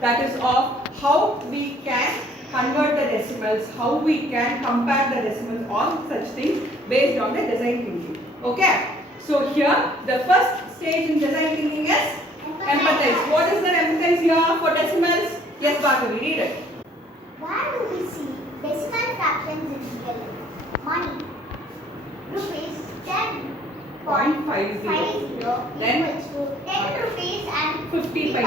that is of how we can convert the decimals, how we can compare the decimals, all such things based on the design thinking. Okay? So here the first stage in design thinking is empathize. What is the empathize here for decimals? Yes, Bhargavi, read it. Where do we see decimal fractions in real life? Money. Rupees 10.50 Then equals to 10 rupees and 50 paise.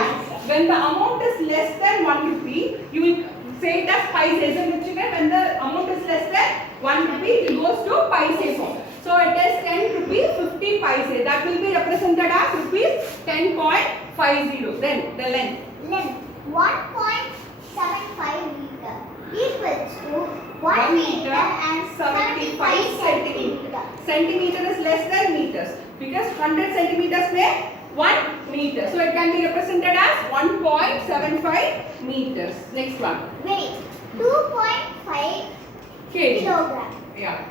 When the amount is less than 1 rupee, you will say it as paise, isn't it, children? When the amount is less than 1 rupee, it goes to paise form. So it is 10 rupee 50 paise. That will be represented as rupees 10.50. Then the length. Length 1.75 meter equals to 1 meter and 75 centimeter. Centimeter is less than meters because 100 centimeters make 1 meter. So it can be represented as 1.75 meters. Next one. Weight 2.5 kilogram. Yeah.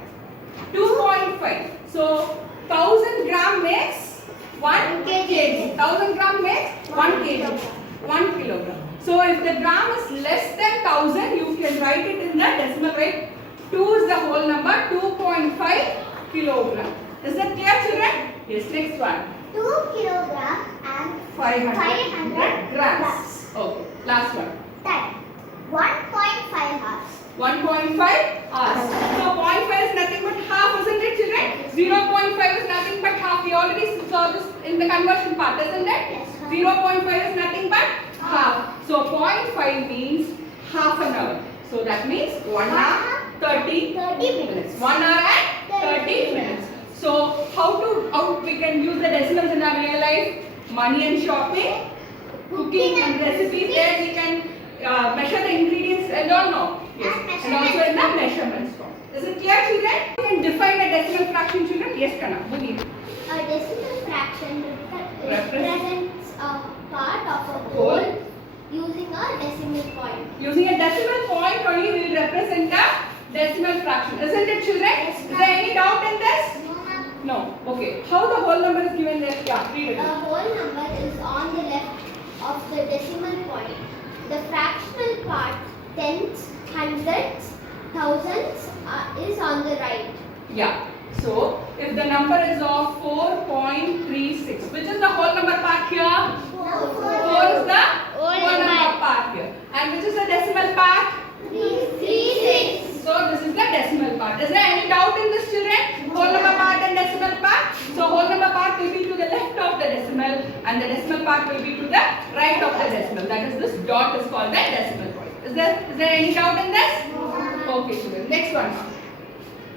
2.5. So 1000 gram makes 1 kg. 1000 gram makes 1 kg. 1 kilogram. So if the gram is less than 1000, you can write it in the decimal, right? 2 is the whole number, 2.5 kilogram. Is that clear, children? Yes, next one. 2 kilogram and 500 grams. Okay, last one. Time 1.5 hours. 1.5 hours. So 0.5 is nothing but half, isn't it, children? 0.5 is nothing but half. We already saw this in the conversion part, isn't it? Yes. 0.5 is nothing but half. So 0.5 means half an hour. So that means 1 hour 30 minutes. 1 hour and 30 minutes. So how we can use the decimals in our real life? Money and shopping, cooking and recipes. There we can measure the ingredients and all. No. Yes. And also in the measurements form. Is it clear, children? You can define a decimal fraction, children. Yes, Kana. Boogie. A decimal fraction represents a part of a whole using a decimal point. Using a decimal point only we will represent a decimal fraction. Isn't it, children? Yes, is there any doubt in this? No, ma'am. No. Okay. How the whole number is given there? Yeah, read it. The whole number is on the left of the decimal point. The fractional part, tenths, hundreds, thousands is on the right. Yeah. So, if the number is of 4.36, which is the whole number part here? 4 is the whole number part here. And which is the decimal part? 36. So, this is the decimal part. Is there any doubt in this, children? Whole number part and decimal part? So, whole number part will be to the left of the decimal and the decimal part will be to the right of the decimal. That is, this dot is called the decimal point. Is there any doubt in this? Okay, children. Next one.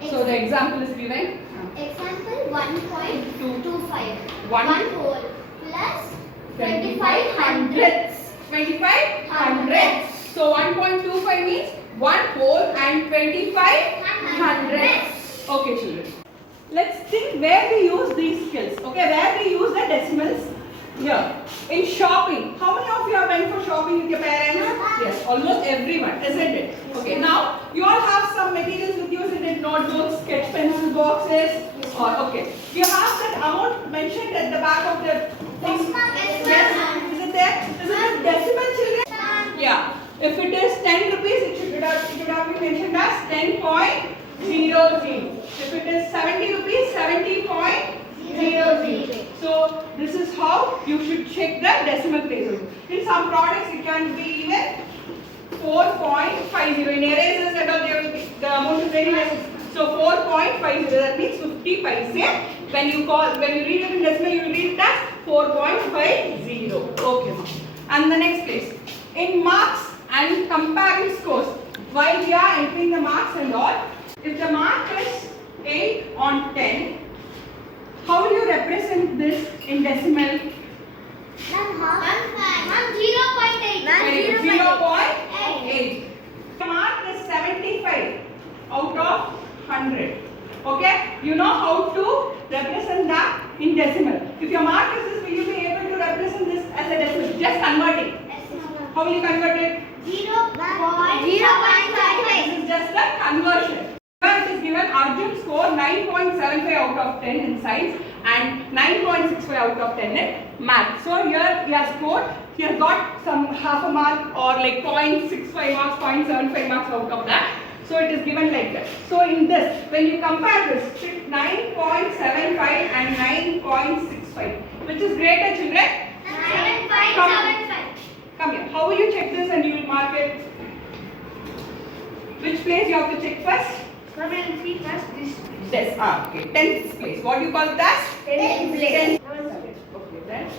So the example is given. Example 1.225. 1 whole plus 25 hundredths. 25 hundredths. So 1.25 means 1 whole and 25 hundredths. Okay, children. Let's think where we use these skills. Okay, where we use the decimals. Here, in shopping. How many of you have went for shopping with your parents? Yes, almost everyone, isn't it? Okay, now you all have some materials with you, isn't it? Notebooks, sketch pencil boxes. Or okay, you have that amount mentioned at the back of the thing. Yes, is it there? Is it a decimal, children? Yeah. If it is 10 rupees, it should have been mentioned as 10.00. If it is 70 rupees, 70.00. So this is how you should check the decimal places. In some products it can be even 4.50. In erasers and all, the amount is very less. So 4.50, that means 50 paise. When you read it in decimal, you will read it as 4.50. Okay. And the next place, in marks and comparing scores, while we are entering the marks and all, if the mark is 8 on 10, how will you represent this in decimal? Ma'am, 0.8. 0.8. The mark is 75 out of 100. Okay? You know how to represent that in decimal. If your mark is this, will you be able to represent this as a decimal? Just convert it. How will you convert it? 0.05. This is just the conversion. Here it is given Arjun score 9.75 out of 10 in science and 9.65 out of 10 in math. So here he has scored he has got some half a mark or like 0.65 marks, 0.75 marks out of that. So it is given like that. So in this, when you compare this, 9.75 and 9.65, which is greater, children? 7.75. Come here. How will you check this and you will mark it? Which place you have to check first? What will see first? This. Okay. 10th place. What do you call it as? 10th place. 10th. Okay, then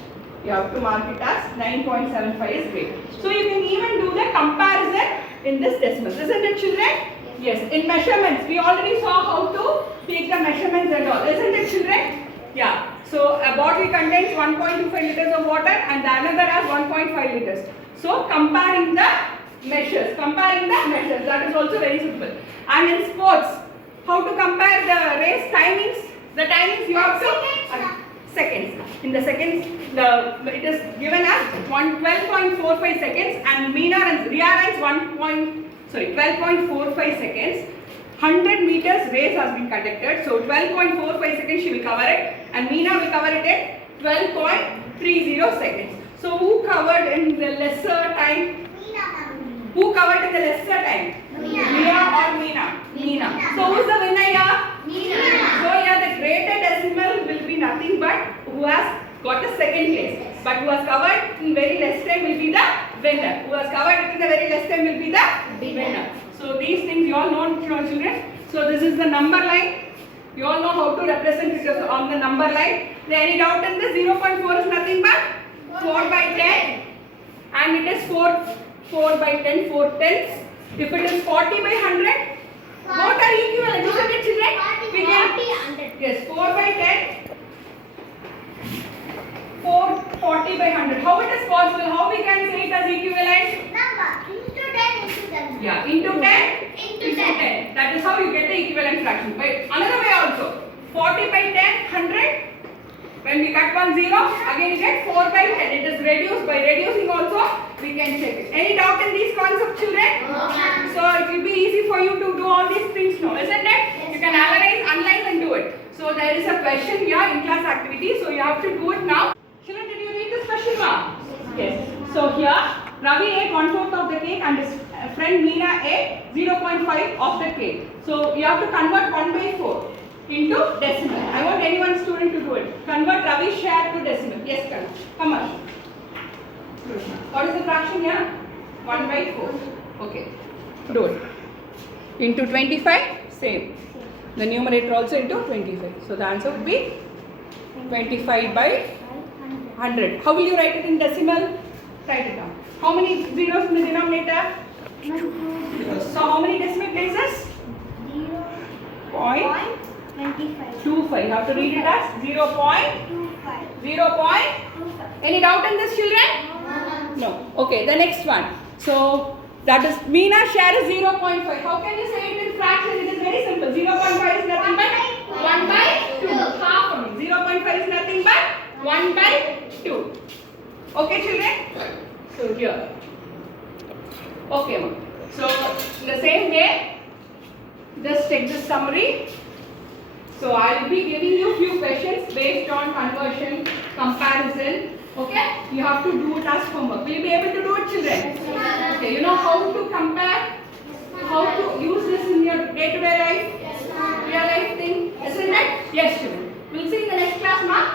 you have to mark it as 9.75 is great. So you can even do the comparison in this decimal. Isn't it, children? Yes. In measurements, we already saw how to take the measurements and all. Isn't it, children? Yeah. So a bottle contains 1.25 liters of water and the another has 1.5 liters. So comparing the measures, that is also very simple. And in sports, how to compare the race timings? The timings you have to seconds. In the seconds, it is given as 12.45 seconds and Ria runs 12.45 seconds. 100 meters race has been conducted. So 12.45 seconds she will cover it and Meena will cover it in 12.30 seconds. So who covered in the lesser time? Who covered in the lesser time? Ria or Meena? Meena. So who is the winner here? Meena. So here the greater decimal will be nothing but who has got the second place. But who has covered in very less time will be the winner. Who has covered it in the very less time will be the winner. So these things you all know, children. So this is the number line. You all know how to represent it on the number line. There any doubt in this? 0.4 is nothing but 4 by 10 and it is 4 by 10, 4 tenths. If it is 40 by 100, both are equivalent, isn't it, children? We can, yes, 4 by 10, 440 by 100. How it is possible? How we can say it as equivalent? Into 10 into 10. Yeah, into 10 into 10. That is how you get the equivalent fraction. By another way also, 40 by 10, 100. When we cut one zero, again you get 4 by 10. It is reduced. By reducing also, we can check it. Any doubt in these concepts, children? No. So it will be easy for you to do all these things now, isn't it? Yes, You can analyze, analyze and do it. So there is a question here in class activity. So you have to do it now. Children, did you read this question now? Yes. So here, Ravi ate 1/4 of the cake and his friend Meena ate 0.5 of the cake. So you have to convert 1 by 4 into decimal. I want any one student to do it. Convert Ravi's share to decimal. Yes, come on. What is the fraction here? 1 by 4. Okay. Do it. Into 25, same. The numerator also into 25. So the answer would be 25 by 100. How will you write it in decimal? Write it down. How many zeros in the denominator? So how many decimal places? 0.25. You have to read it as 0.25. Any doubt in this, children? No. Okay, the next one. So that is Meena's share is 0.5. How can you say it in fraction? It is very simple. 0.5 is nothing but 1 by 2. Half of it. 0.5 is nothing but 1 by 2. Okay, children? So here. Okay, ma'am. So in the same way, just take this summary. So I will be giving you few questions based on conversion, comparison. Okay? You have to do it as homework. Will you be able to do it, children? Yes. Okay. You know how to compare? How to use this in your day-to-day life? Yes, Real life thing? Isn't it? Yes, children. We'll see in the next class, ma'am.